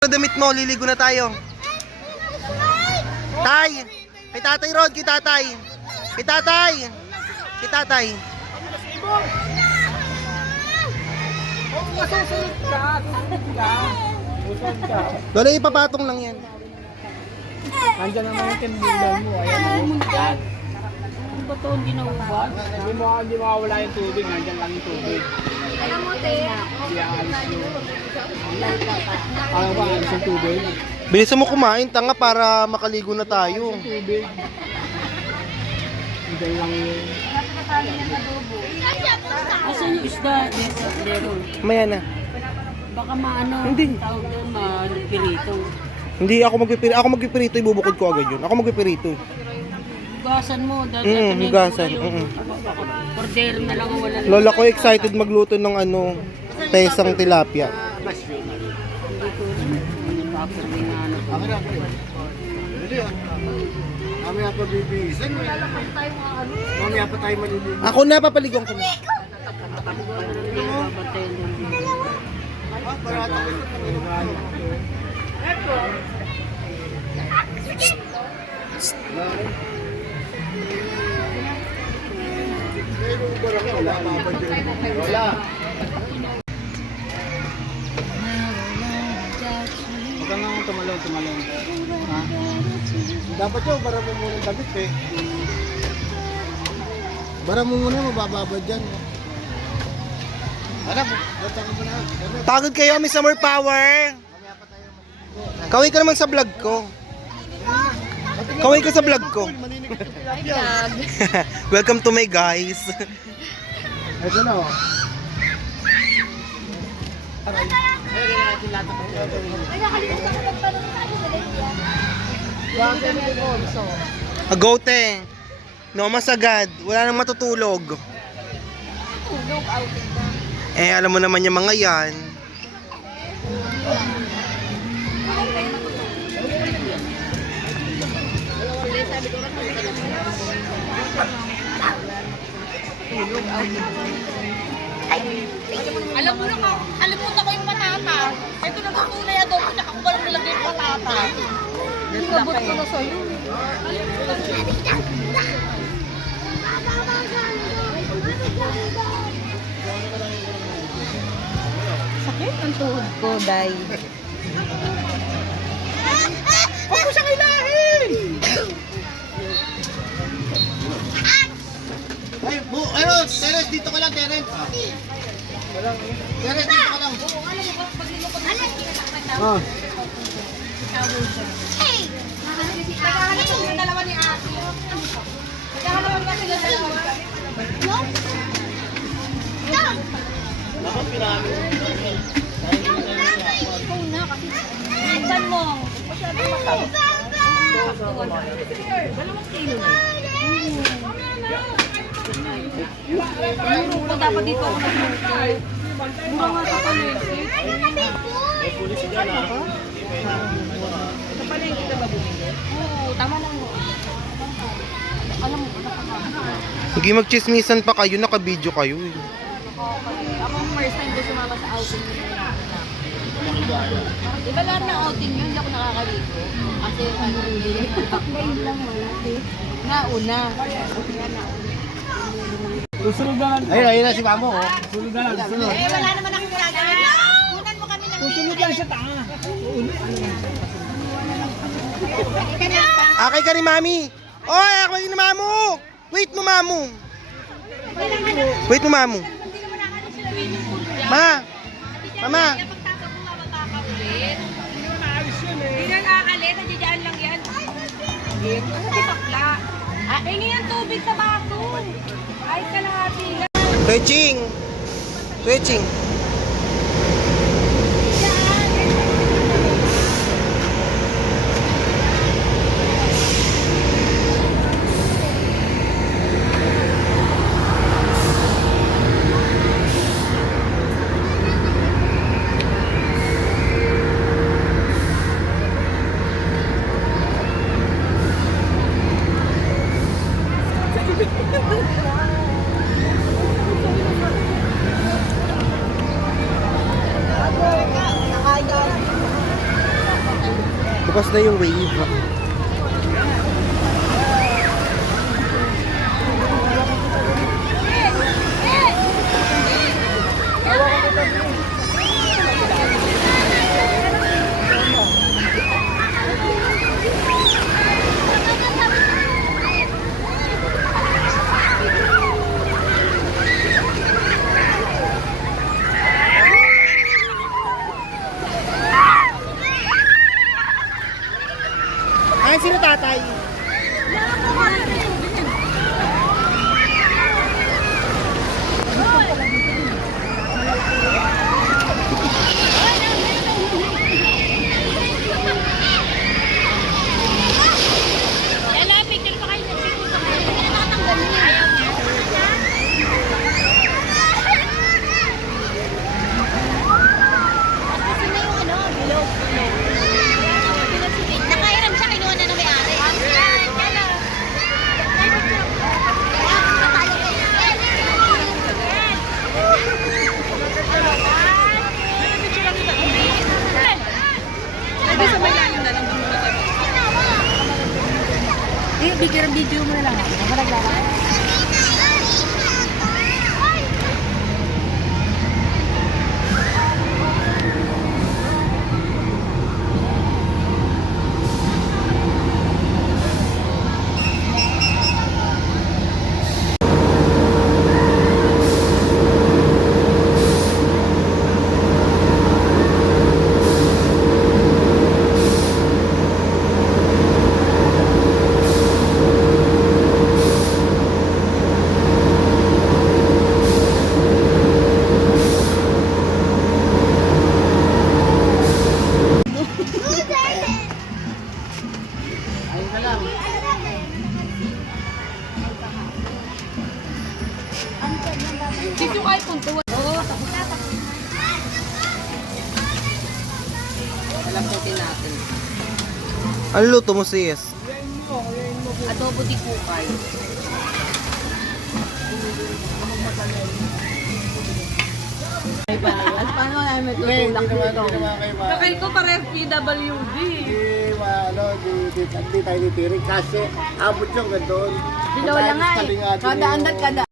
Damit mo, liligo na tayo. Tay! Kay Tatay Rod, kay Tatay! Kay Tatay! Kay Tatay! Lola, ipapatong lang yan. Nandiyan naman yung timbulan mo. Ayan mo. Yan. Ano ba ito? Hindi nauban? Hindi mawawala yung tubig. Nandiyan lang yung tubig. Alam mo, te. Hindi aalis yun. Ano ba? Alis yung tubig? Bilisan mo kumain, tanga, para makaligo na tayo. Yung tubig. Nandiyan lang yun. Asan yung isda? Dero. Maya na. Baka maano. Hindi. Tawag doon, pirito. Hindi ako magpipirito, ibubukod ko agad yun. Ako magpipirito. Hugasan mo. Dati Hugasan. Order na lang wala. Lola ko excited magluto ng pesang tilapia. Mamaya pa bibisan. Mamaya pa tayo maliligo. Ako na, papaliguan ko na. Wala. Huwag ka nga tumalon. Ha? Dapat yun, bara mo muna ng damit eh. Bara mo muna, mabababa dyan. Alam mo, datang mo na. Pagod kayo, may summer power. Kaway ka naman sa vlog ko. Kaway ka sa vlog ko. Welcome to my guys. Ito na oh. Agote. No, masagad. Wala nang matutulog. Alam mo naman yung mga yan. Alam mo na, kalimutan ko yung patata. Ito nagtutunay adobo, tsaka ko ba lang nilagay yung patata? Nilabot ko na sa'yo. Sakit ang tuhod ko, Day. Huwag mo siyang ilahin! Ay, Terence, dito ka lang, Terence. Terence, dito ka lang. Ah. Hey! Naghahanap ko yung dalawa ni Ate. Naghahanap kasi yung dalawa. Iban mo. Kung dapat dito ako nagluto. Mura nga sa palengke. Sa palengke ka ba bumili? Oo, tama lang mo. Alam mo, Hindi magchismisan pa kayo, naka-video kayo eh. ako first time ko sumama sa outing nyo. Diba lahat ng outing nyo, hindi ako nakakaligo. Kasi ano, ngayon lang wala. Nauna. Susunod na lang. Ayun na si Mamo oh. Susunod na lang. Susunod. Eh, wala naman akong ginagawa. Unan mo kami ng Susunod lang siya tanga. Akay ka ni Mami. Oy, akay ni Mamu. Wait mo, Mamu. Wait mo, Mamu. Ma. Mama. Hindi na nakakalit, nandiyan lang yan. Ano si bakla? Hingi ang tubig sa baso. Ay, kalahati lang. Kueching. Kueching. Bukas na yung wave. Ay, sino tatay? Lala, picture pa kayo. Picture pa kayo. Hindi na nakatanggal niya. Ayaw niya. Kasi na yung ano, bilog. Nakairam siya, kinuha na ng may-ari. Sa may lalim na lang, doon muna tayo. Video mo na lang ako. Ako naglalakad. Dito kayo punto. Oo, tapos na. Lamputin natin. Ano luto mo, sis? Adobo di kukay. At paano namin may Hindi tutulak naman, dito? hindi naman kayo ma... Kakay ko parehas PWD. Hindi tayo nitirin kasi abot yung gandun. Si Lola nga eh. Kada andat kada